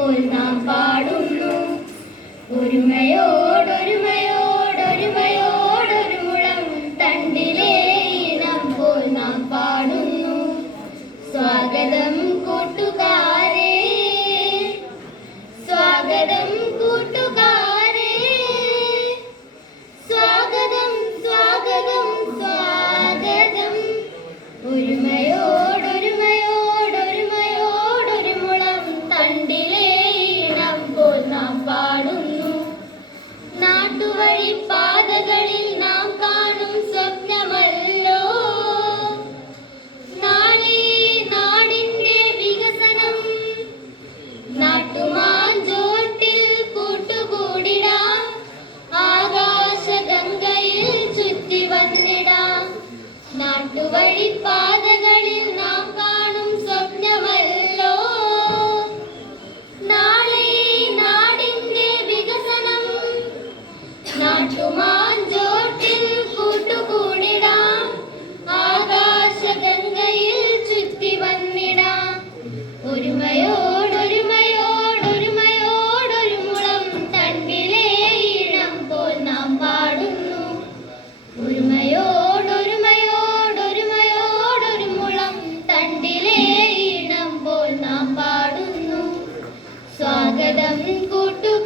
ഇപ്പോൾ നാം പാടുന്നു ഒരുമയോ വഴിപ്പാതകളിൽ നാം കാണും സ്വപ്നമല്ലോ. വികസനം കൂട്ടുകൂടിടാം. ഒരുമയോടൊരുമയോടൊരുമയോടൊരു കൂട്ടു